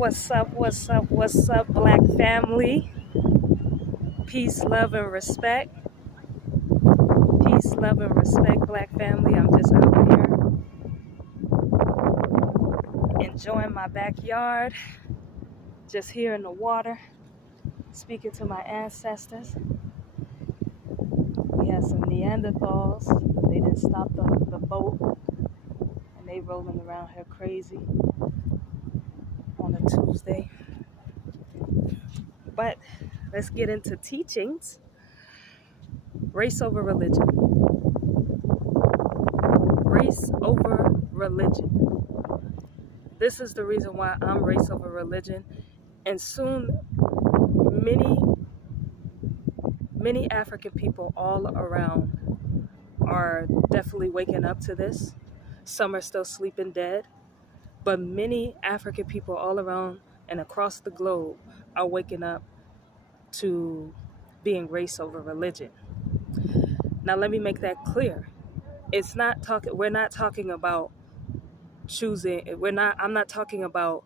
What's up? What's up? What's up, Black family? Peace, love, and respect. Peace, love, and respect, Black family. I'm just out here enjoying my backyard, just here in the water, speaking to my ancestors. We had some Neanderthals. They didn't stop the boat, and they rolling around here crazy on a Tuesday. But let's get into teachings. Race over religion. Race over religion. This is the reason why I'm race over religion. And soon, many African people all around are definitely waking up to this. Some are still sleeping dead. But many African people all around and across the globe are waking up to being race over religion. Now let me make that clear. We're not talking about I'm not talking about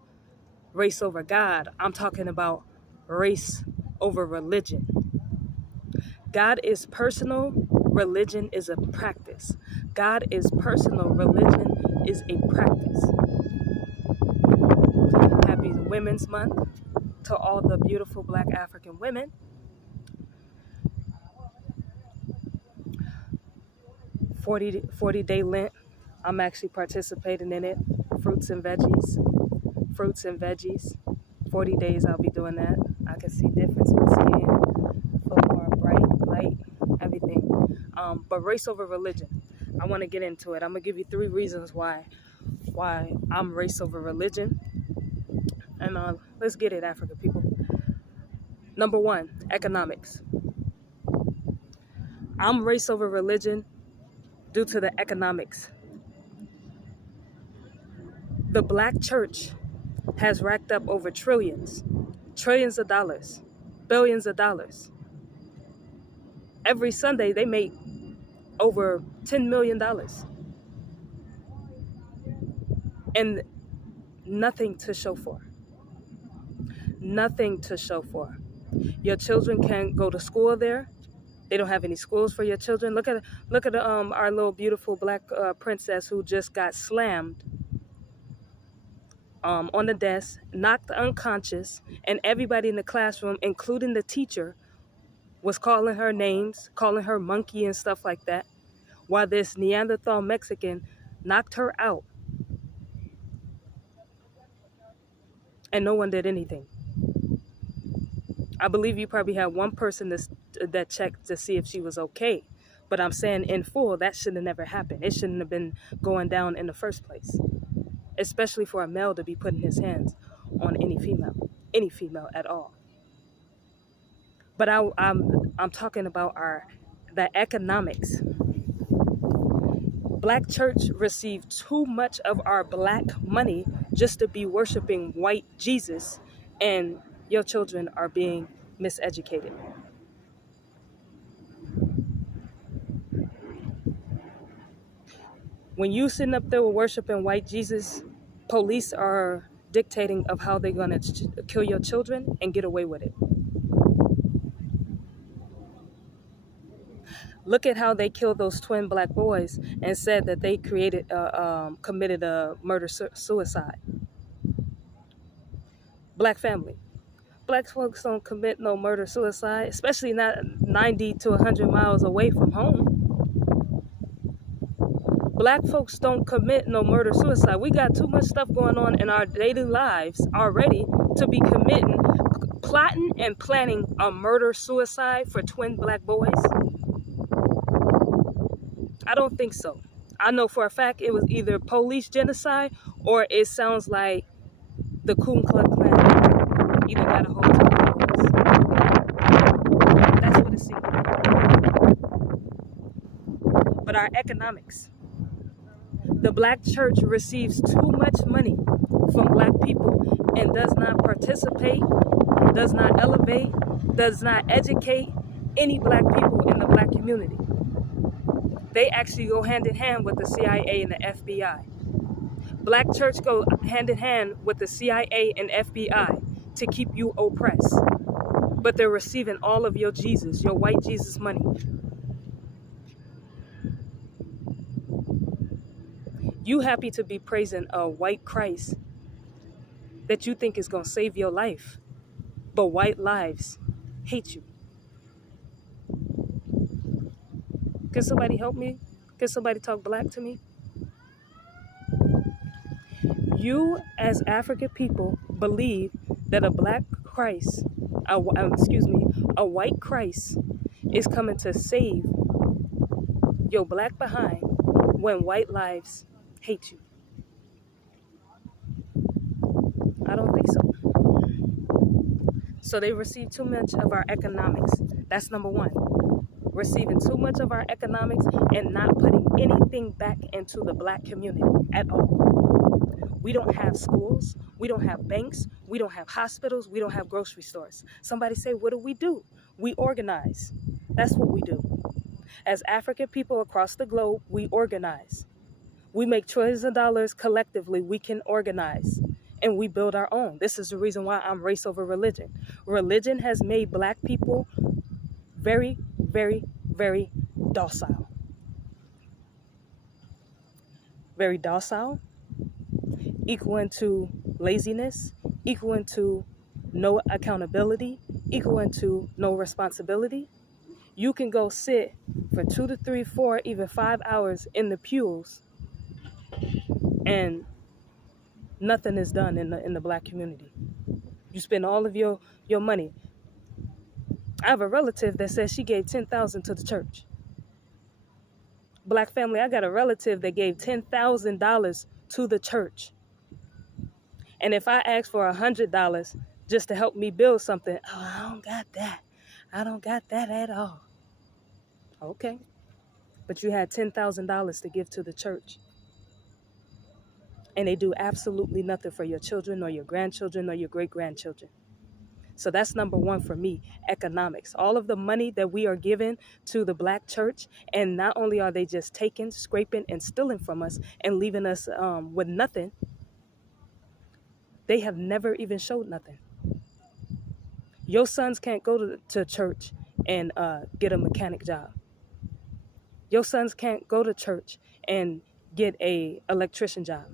race over God. I'm talking about race over religion. God is personal, religion is a practice. God is personal, religion is a practice. Happy Women's Month to all the beautiful Black African women. Forty-day Lent. I'm actually participating in it. Fruits and veggies. 40 days I'll be doing that. I can see difference in skin. Feel more bright, light, everything. But race over religion. I want to get into it. I'm going to give you 3 reasons why I'm race over religion. And let's get it, African people. Number 1, economics. I'm race over religion due to the economics. The Black church has racked up over trillions of dollars, billions of dollars. Every Sunday they make over $10 million. And nothing to show for. Nothing to show for. Your children can't go to school there. They don't have any schools for your children. Look at our little beautiful Black princess who just got slammed on the desk, knocked unconscious, and everybody in the classroom, including the teacher, was calling her names, calling her monkey and stuff like that, while this Neanderthal Mexican knocked her out. And no one did anything. I believe you probably had one person that checked to see if she was okay. But I'm saying in full, that should have never happened. It shouldn't have been going down in the first place. Especially for a male to be putting his hands on any female at all. But I'm talking about the economics. Black church received too much of our Black money just to be worshiping white Jesus, and your children are being miseducated. When you sitting up there worshiping white Jesus, police are dictating of how they're going to kill your children and get away with it. Look at how they killed those twin Black boys and said that they committed a murder-suicide. Black family. Black folks don't commit no murder-suicide, especially not 90 to 100 miles away from home. Black folks don't commit no murder-suicide. We got too much stuff going on in our daily lives already to be plotting and planning a murder-suicide for twin Black boys. I don't think so. I know for a fact it was either police genocide or it sounds like the Ku Klux Klan either got a hold of the boys. That's what it seems like. But our economics. The Black church receives too much money from Black people and does not participate, does not elevate, does not educate any Black people in the Black community. They actually go hand in hand with the CIA and the FBI. Black church go hand in hand with the CIA and FBI to keep you oppressed. But they're receiving all of your Jesus, your white Jesus money. You happy to be praising a white Christ that you think is going to save your life, but white lives hate you. Can somebody help me? Can somebody talk black to me? You, as African people, believe that a black Christ, a white Christ is coming to save your black behind when white lives hate you. I don't think so. So they receive too much of our economics. That's number one. Receiving too much of our economics and not putting anything back into the black community at all. We don't have schools. We don't have banks. We don't have hospitals. We don't have grocery stores. Somebody say, what do? We organize. That's what we do. As African people across the globe, we organize. We make trillions of dollars collectively. We can organize. And we build our own. This is the reason why I'm race over religion. Religion has made black people very, very, very docile. Very docile, equal to laziness, equal to no accountability, equal to no responsibility. You can go sit for 2 to 3, 4, even 5 hours in the pews and nothing is done in the black community. You spend all of your money. I have a relative that says she gave $10,000 to the church. Black family, I got a relative that gave $10,000 to the church. And if I ask for $100 just to help me build something, oh, I don't got that. I don't got that at all. Okay. But you had $10,000 to give to the church. And they do absolutely nothing for your children or your grandchildren or your great-grandchildren. So that's number one for me, economics. All of the money that we are giving to the black church, and not only are they just taking, scraping, and stealing from us and leaving us with nothing, they have never even showed nothing. Your sons can't go to church and get a mechanic job. Your sons can't go to church and get a electrician job.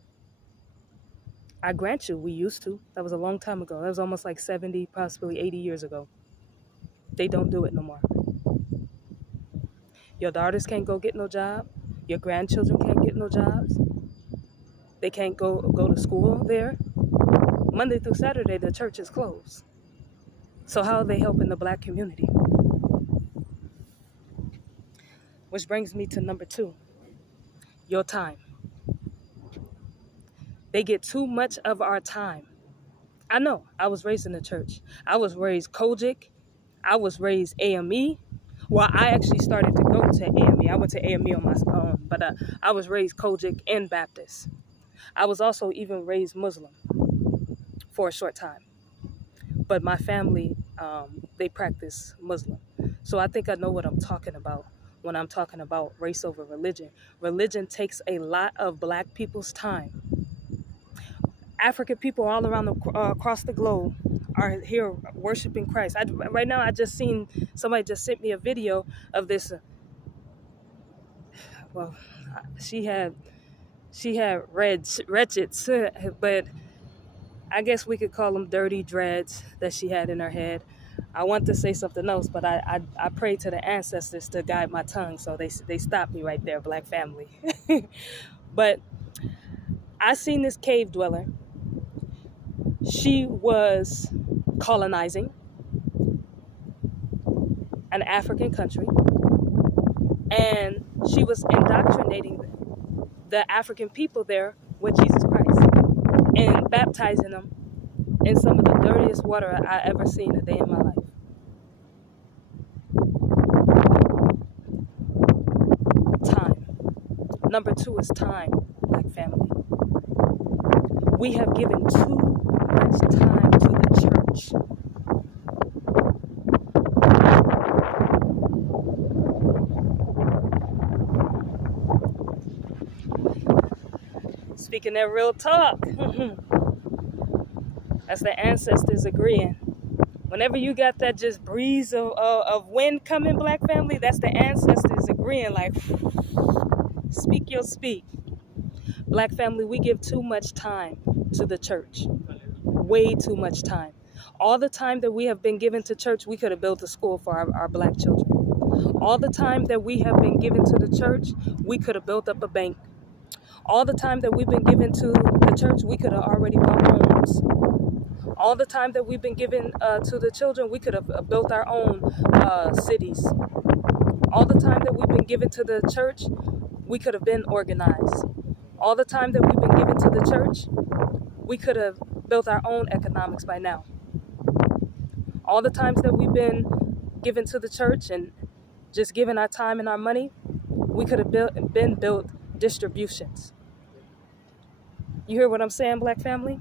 I grant you, we used to. That was a long time ago. That was almost like 70, possibly 80 years ago. They don't do it no more. Your daughters can't go get no job. Your grandchildren can't get no jobs. They can't go to school there. Monday through Saturday, the church is closed. So how are they helping the black community? Which brings me to number 2, your time. They get too much of our time. I know, I was raised in the church. I was raised Kojic. I was raised AME. Well, I actually started to go to AME. I went to AME on my own, but I was raised Kojic and Baptist. I was also even raised Muslim for a short time. But my family, they practice Muslim. So I think I know what I'm talking about when I'm talking about race over religion. Religion takes a lot of black people's time. African people all around across the globe are here worshiping Christ. Right now, I just seen somebody just sent me a video of this. Well, she had wretched, but I guess we could call them dirty dreads that she had in her head. I want to say something else, but I prayed to the ancestors to guide my tongue, so they stopped me right there, black family. But I seen this cave dweller. She was colonizing an African country, and she was indoctrinating the African people there with Jesus Christ and baptizing them in some of the dirtiest water I ever seen a day in my life. Time. Number 2 is time, black family. We have given too much time to the church. speaking that real talk. That's the ancestors agreeing. Whenever you got that just breeze of wind coming, black family, that's the ancestors agreeing, like, speak your speak. Black family, we give too much time to the church. Way too much time. All the time that we have been given to church, we could have built a school for our black children. All the time that we have been given to the church, we could have built up a bank. All the time that we've been given to the church, we could have already bought homes. All the time that we've been given to the children, we could have built our own cities. All the time that we've been given to the church, we could have been organized. All the time that we've been given to the church, we could have built our own economics by now. All the times that we've been given to the church and just given our time and our money, we could have built distributions. You hear what I'm saying, black family?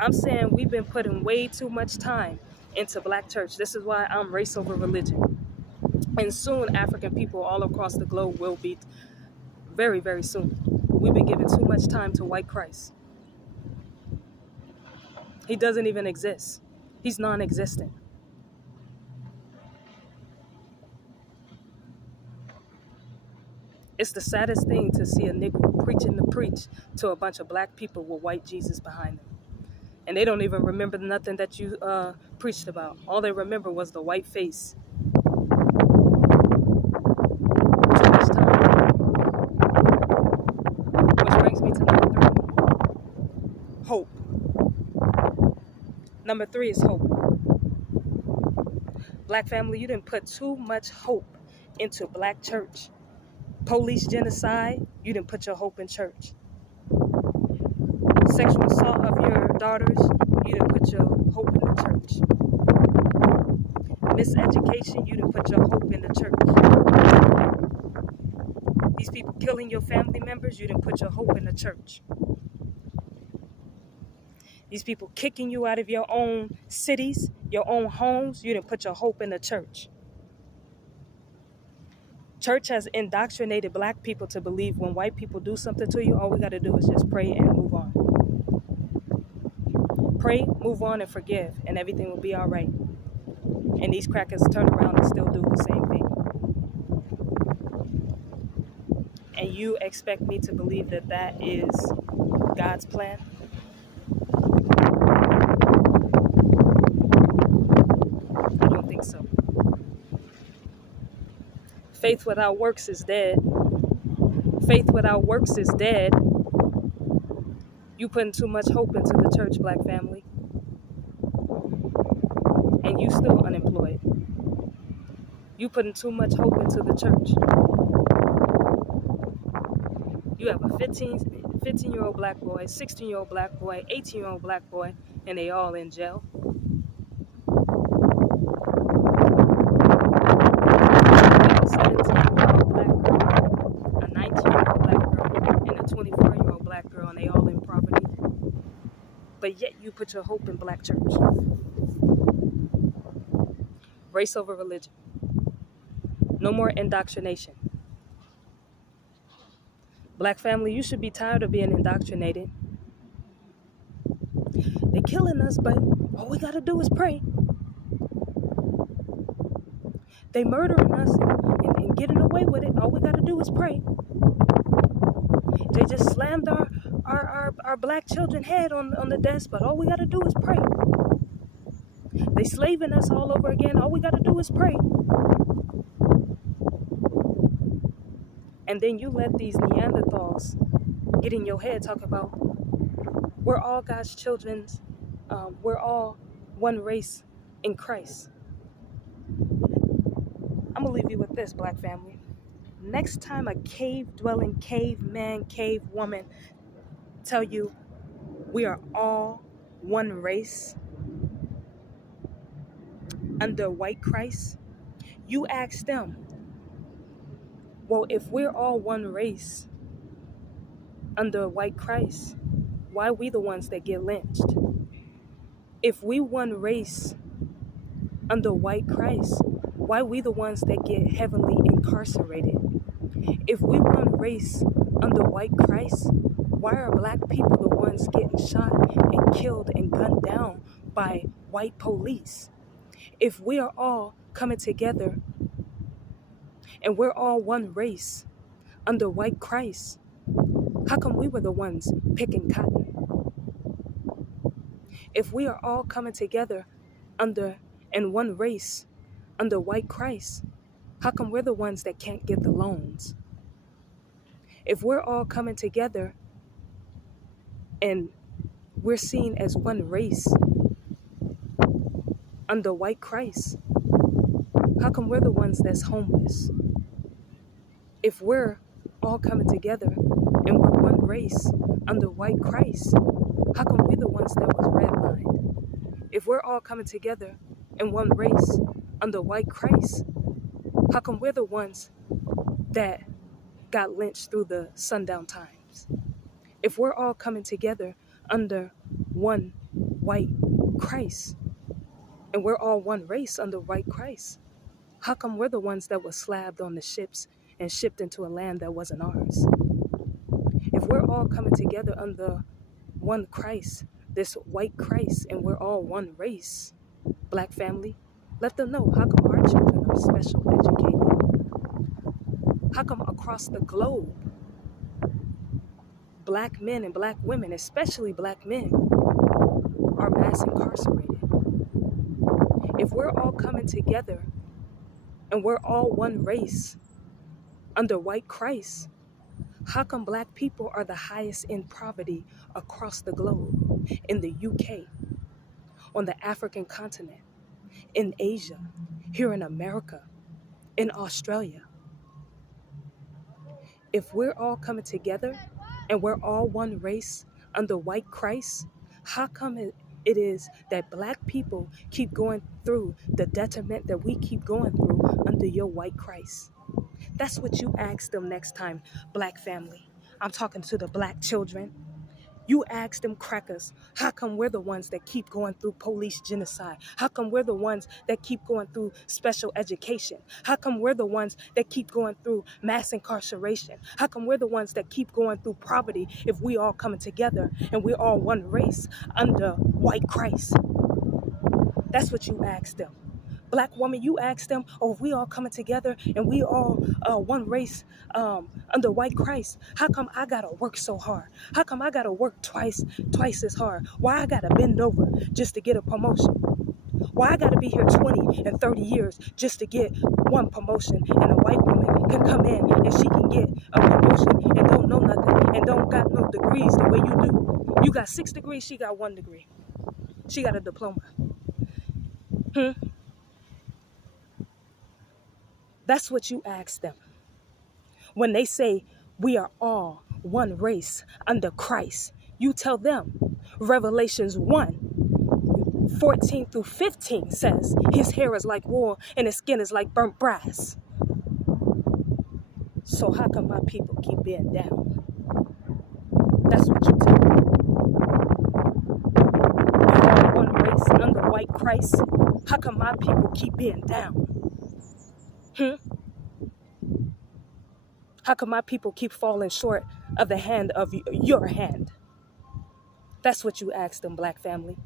I'm saying we've been putting way too much time into black church. This is why I'm race over religion. And soon African people all across the globe will be, very, very soon. We've been giving too much time to white Christ. He doesn't even exist. He's non-existent. It's the saddest thing to see a Negro preaching the preach to a bunch of black people with white Jesus behind them. And they don't even remember nothing that you preached about. All they remember was the white face. Too much time. Which brings me to number 3. Hope. Number 3 is hope. Black family, you didn't put too much hope into black church. Police genocide, you didn't put your hope in church. Sexual assault of your daughters, you didn't put your hope in the church. Miseducation, you didn't put your hope in the church. These people killing your family members, you didn't put your hope in the church. These people kicking you out of your own cities, your own homes, you didn't put your hope in the church. Church has indoctrinated black people to believe when white people do something to you, all we got to do is just pray and move on. Pray, move on, and forgive, and everything will be all right. And these crackers turn around and still do the same thing. And you expect me to believe that that is God's plan? I don't think so. Faith without works is dead. Faith without works is dead. You putting too much hope into the church, black family. And you still unemployed. You putting too much hope into the church. You have a 15-year-old black boy, 16-year-old black boy, 18-year-old black boy, and they all in jail. A 17-year-old black girl, a 19-year-old black girl, and a 24-year-old black girl, and they all in poverty. But yet you put your hope in black church. Race over religion. No more indoctrination. Black family, you should be tired of being indoctrinated. They're killing us, but all we gotta do is pray. They murdering us and getting away with it. All we gotta do is pray. They just slammed our black children head on the desk, but all we gotta do is pray. They slaving us all over again. All we gotta do is pray. And then you let these Neanderthals get in your head, talk about we're all God's children, we're all one race in Christ. I'm gonna leave you with this, black family. Next time a cave-dwelling caveman, cave woman tell you we are all one race under white Christ, you ask them, well, if we're all one race under white Christ, why are we the ones that get lynched? If we one race under white Christ, why are we the ones that get heavily incarcerated? If we one race under white Christ? Why are black people the ones getting shot and killed and gunned down by white police? If we are all coming together and we're all one race under white Christ, how come we were the ones picking cotton? If we are all coming together under and one race under white Christ, how come we're the ones that can't get the loans? If we're all coming together and we're seen as one race under white Christ, how come we're the ones that's homeless? If we're all coming together and we're one race under white Christ, how come we're the ones that was redlined? If we're all coming together in one race under white Christ, how come we're the ones that got lynched through the sundown times? If we're all coming together under one white Christ and we're all one race under white Christ, how come we're the ones that were slabbed on the ships and shipped into a land that wasn't ours? If we're all coming together under one Christ, this white Christ, and we're all one race, black family, let them know, how come our children are special educated? How come across the globe, black men and black women, especially black men, are mass incarcerated? If we're all coming together and we're all one race under white Christ, how come black people are the highest in poverty across the globe? In the UK, on the African continent, in Asia, here in America, in Australia. If we're all coming together and we're all one race under white Christ, how come it is that black people keep going through the detriment that we keep going through under your white Christ? That's what you ask them next time, black family. I'm talking to the black children. You ask them crackers, how come we're the ones that keep going through police genocide? How come we're the ones that keep going through special education? How come we're the ones that keep going through mass incarceration? How come we're the ones that keep going through poverty if we all coming together and we're all one race under white Christ? That's what you ask them. Black woman, you ask them, oh, if we all coming together and we all one race under white Christ, how come I gotta work so hard? How come I gotta work twice as hard? Why I gotta bend over just to get a promotion? Why I gotta be here 20 and 30 years just to get one promotion, and a white woman can come in and she can get a promotion and don't know nothing and don't got no degrees the way you do? You got 6 degrees, she got 1 degree. She got a diploma. That's what you ask them. When they say we are all one race under Christ, you tell them Revelations 1:14 through 15 says his hair is like wool and his skin is like burnt brass. So how come my people keep being down? That's what you tell them. We are one race under white Christ. How come my people keep being down? How come my people keep falling short of the hand of your hand? That's what you ask them, black family.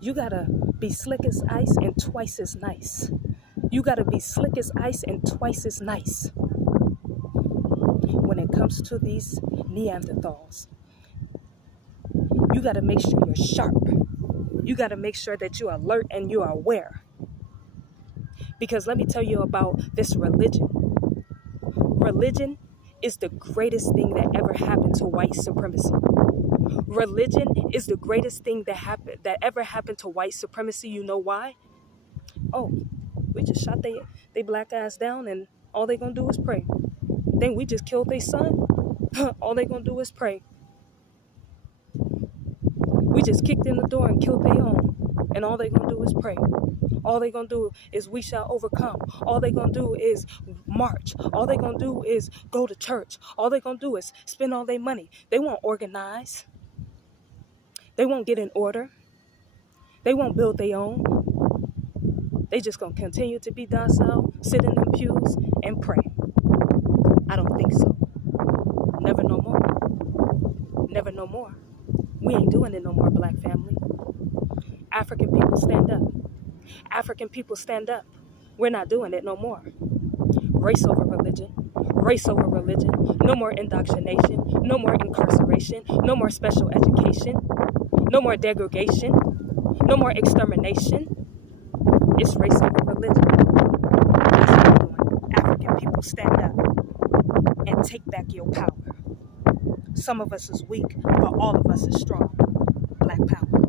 You gotta be slick as ice and twice as nice. You gotta be slick as ice and twice as nice when it comes to these Neanderthals. You gotta make sure you're sharp. You gotta make sure that you're alert and you're aware. Because let me tell you about this religion. Religion is the greatest thing that ever happened to white supremacy. Religion is the greatest thing that ever happened to white supremacy. You know why? Oh, we just shot they black ass down and all they gonna do is pray. Then we just killed their son. All they gonna do is pray. We just kicked in the door and killed their own. And all they gonna do is pray. All they gonna do is we shall overcome. All they gonna do is march. All they gonna do is go to church. All they gonna do is spend all their money. They won't organize. They won't get in order. They won't build their own. They just gonna continue to be docile, sit in the pews and pray. I don't think so. Never no more. We ain't doing it no more, black family. African people stand up. African people stand up. We're not doing it no more. Race over religion. Race over religion. No more indoctrination. No more incarceration. No more special education. No more degradation. No more extermination. It's race over religion. That's what we're doing. African people stand up and take back your power. Some of us is weak, but all of us is strong. Black power.